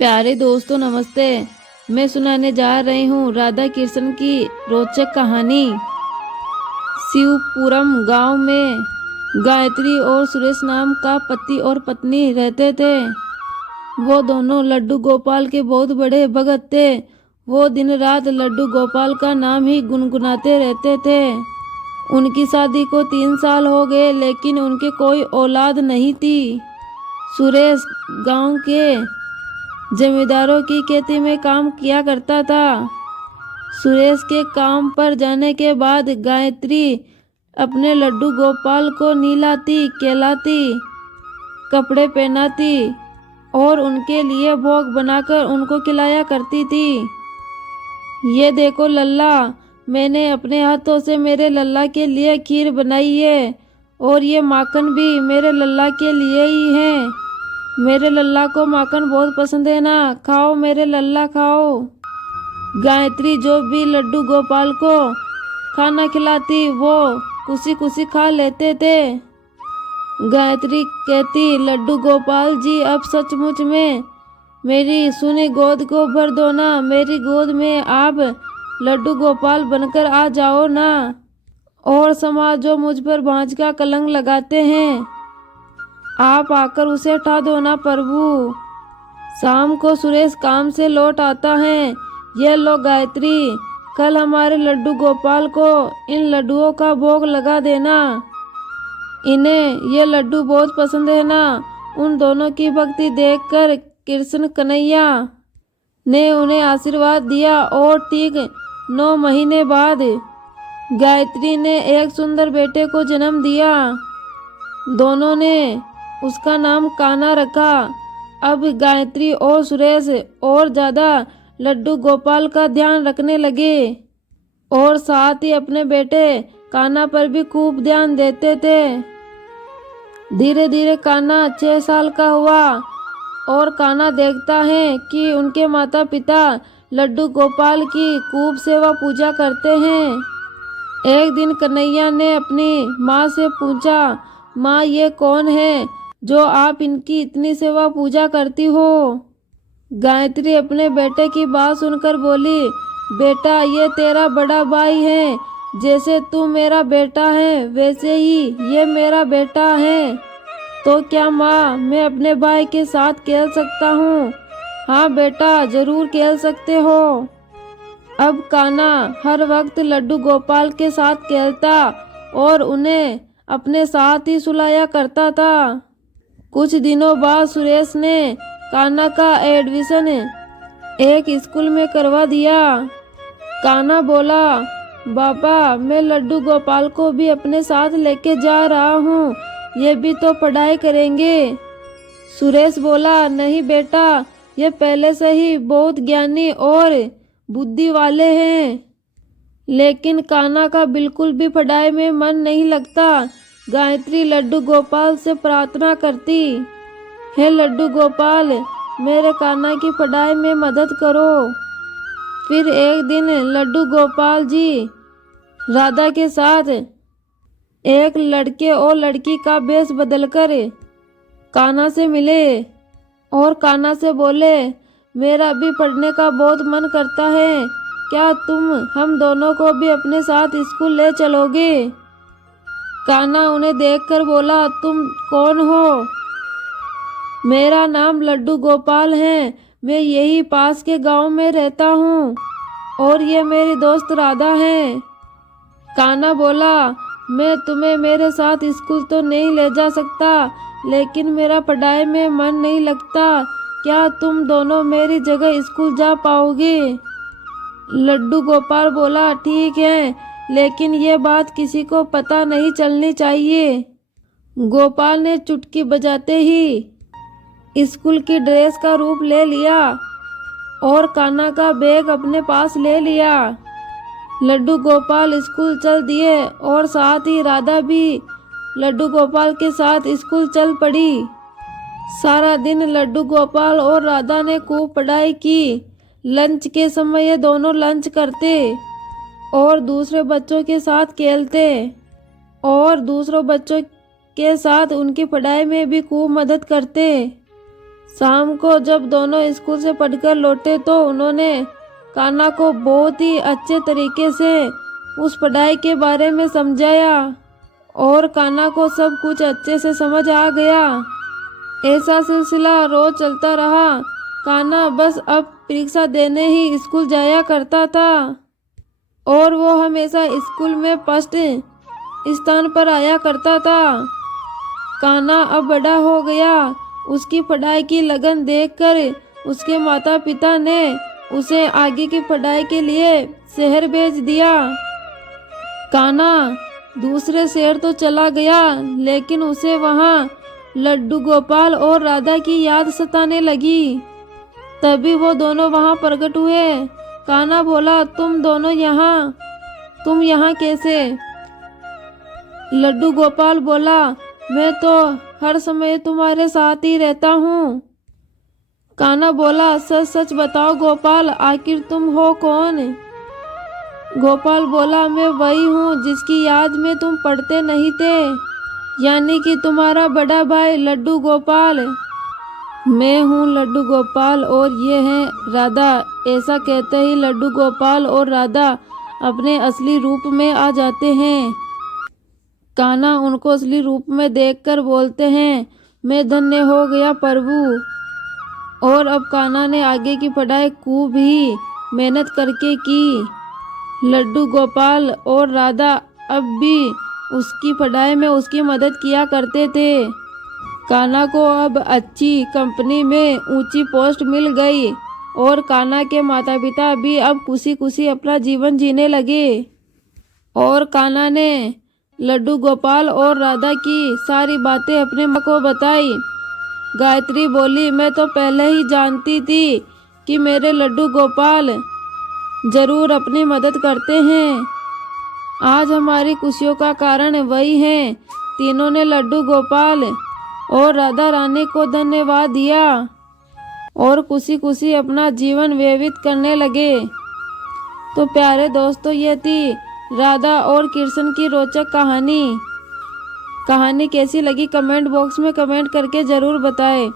प्यारे दोस्तों नमस्ते। मैं सुनाने जा रही हूँ राधा कृष्ण की रोचक कहानी। शिवपुरम गांव में गायत्री और सुरेश नाम का पति और पत्नी रहते थे। वो दोनों लड्डू गोपाल के बहुत बड़े भगत थे। वो दिन रात लड्डू गोपाल का नाम ही गुनगुनाते रहते थे। उनकी शादी को 3 साल हो गए, लेकिन उनके कोई औलाद नहीं थी। सुरेश गांव के जमींदारों की खेती में काम किया करता था। सुरेश के काम पर जाने के बाद गायत्री अपने लड्डू गोपाल को नहलाती, खिलाती, कपड़े पहनाती और उनके लिए भोग बनाकर उनको खिलाया करती थी। ये देखो लल्ला, मैंने अपने हाथों से मेरे लल्ला के लिए खीर बनाई है, और ये माखन भी मेरे लल्ला के लिए ही है। मेरे लल्ला को माखन बहुत पसंद है ना, खाओ मेरे लल्ला खाओ। गायत्री जो भी लड्डू गोपाल को खाना खिलाती वो खुशी खुशी खा लेते थे। गायत्री कहती, लड्डू गोपाल जी अब सचमुच में मेरी सुनी गोद को भर दो ना, मेरी गोद में आप लड्डू गोपाल बनकर आ जाओ ना, और समाज जो मुझ पर भांज का कलंक लगाते हैं आप आकर उसे हटा दो ना प्रभु। शाम को सुरेश काम से लौट आता है। ये लो गायत्री, कल हमारे लड्डू गोपाल को इन लड्डुओं का भोग लगा देना, इन्हें ये लड्डू बहुत पसंद है ना। उन दोनों की भक्ति देखकर कृष्ण कन्हैया ने उन्हें आशीर्वाद दिया, और ठीक 9 महीने बाद गायत्री ने एक सुंदर बेटे को जन्म दिया। दोनों ने उसका नाम कान्हा रखा। अब गायत्री और सुरेश और ज़्यादा लड्डू गोपाल का ध्यान रखने लगे, और साथ ही अपने बेटे कान्हा पर भी खूब ध्यान देते थे। धीरे धीरे कान्हा 6 साल का हुआ, और कान्हा देखता है कि उनके माता पिता लड्डू गोपाल की खूब सेवा पूजा करते हैं। एक दिन कन्हैया ने अपनी माँ से पूछा, माँ ये कौन है जो आप इनकी इतनी सेवा पूजा करती हो? गायत्री अपने बेटे की बात सुनकर बोली, बेटा ये तेरा बड़ा भाई है, जैसे तू मेरा बेटा है वैसे ही ये मेरा बेटा है। तो क्या माँ मैं अपने भाई के साथ खेल सकता हूँ? हाँ बेटा जरूर खेल सकते हो। अब कान्हा हर वक्त लड्डू गोपाल के साथ खेलता और उन्हें अपने साथ ही सुलाया करता था। कुछ दिनों बाद सुरेश ने कान्हा का एडमिशन एक स्कूल में करवा दिया। कान्हा बोला, पापा मैं लड्डू गोपाल को भी अपने साथ लेके जा रहा हूँ, ये भी तो पढ़ाई करेंगे। सुरेश बोला, नहीं बेटा, ये पहले से ही बहुत ज्ञानी और बुद्धि वाले हैं। लेकिन कान्हा का बिल्कुल भी पढ़ाई में मन नहीं लगता। गायत्री लड्डू गोपाल से प्रार्थना करती, हे लड्डू गोपाल मेरे कान्हा की पढ़ाई में मदद करो। फिर एक दिन लड्डू गोपाल जी राधा के साथ एक लड़के और लड़की का भेष बदलकर कान्हा से मिले, और कान्हा से बोले, मेरा भी पढ़ने का बहुत मन करता है, क्या तुम हम दोनों को भी अपने साथ स्कूल ले चलोगे? कान्हा उन्हें देखकर बोला, तुम कौन हो? मेरा नाम लड्डू गोपाल है, मैं यही पास के गांव में रहता हूँ, और ये मेरी दोस्त राधा है। कान्हा बोला, मैं तुम्हें मेरे साथ स्कूल तो नहीं ले जा सकता, लेकिन मेरा पढ़ाई में मन नहीं लगता, क्या तुम दोनों मेरी जगह स्कूल जा पाओगे? लड्डू गोपाल बोला, ठीक है, लेकिन ये बात किसी को पता नहीं चलनी चाहिए। गोपाल ने चुटकी बजाते ही स्कूल की ड्रेस का रूप ले लिया और कान्हा का बैग अपने पास ले लिया। लड्डू गोपाल स्कूल चल दिए, और साथ ही राधा भी लड्डू गोपाल के साथ स्कूल चल पड़ी। सारा दिन लड्डू गोपाल और राधा ने खूब पढ़ाई की। लंच के समय ये दोनों लंच करते और दूसरे बच्चों के साथ खेलते, और दूसरों बच्चों के साथ उनकी पढ़ाई में भी खूब मदद करते। शाम को जब दोनों स्कूल से पढ़कर लौटे तो उन्होंने कान्हा को बहुत ही अच्छे तरीके से उस पढ़ाई के बारे में समझाया और कान्हा को सब कुछ अच्छे से समझ आ गया। ऐसा सिलसिला रोज चलता रहा। कान्हा बस अब परीक्षा देने ही स्कूल जाया करता था और वो हमेशा स्कूल में फर्स्ट स्थान पर आया करता था। कान्हा अब बड़ा हो गया। उसकी पढ़ाई की लगन देखकर उसके माता पिता ने उसे आगे की पढ़ाई के लिए शहर भेज दिया। कान्हा दूसरे शहर तो चला गया, लेकिन उसे वहाँ लड्डू गोपाल और राधा की याद सताने लगी। तभी वो दोनों वहाँ प्रकट हुए। कान्हा बोला, तुम यहाँ कैसे? लड्डू गोपाल बोला, मैं तो हर समय तुम्हारे साथ ही रहता हूँ। कान्हा बोला, सच सच बताओ गोपाल, आखिर तुम हो कौन? गोपाल बोला, मैं वही हूँ जिसकी याद में तुम पढ़ते नहीं थे, यानी कि तुम्हारा बड़ा भाई लड्डू गोपाल। मैं हूँ लड्डू गोपाल और ये हैं राधा। ऐसा कहते ही लड्डू गोपाल और राधा अपने असली रूप में आ जाते हैं। कान्हा उनको असली रूप में देखकर बोलते हैं, मैं धन्य हो गया प्रभु। और अब कान्हा ने आगे की पढ़ाई खूब ही मेहनत करके की। लड्डू गोपाल और राधा अब भी उसकी पढ़ाई में उसकी मदद किया करते थे। कान्हा को अब अच्छी कंपनी में ऊंची पोस्ट मिल गई और कान्हा के माता पिता भी अब खुशी खुशी अपना जीवन जीने लगे। और कान्हा ने लड्डू गोपाल और राधा की सारी बातें अपने माँ को बताई। गायत्री बोली, मैं तो पहले ही जानती थी कि मेरे लड्डू गोपाल जरूर अपनी मदद करते हैं। आज हमारी खुशियों का कारण वही हैं। तीनों ने लड्डू गोपाल और राधा रानी को धन्यवाद दिया और खुशी खुशी अपना जीवन व्यतीत करने लगे। तो प्यारे दोस्तों, ये थी राधा और कृष्ण की रोचक कहानी। कहानी कैसी लगी कमेंट बॉक्स में कमेंट करके ज़रूर बताएं।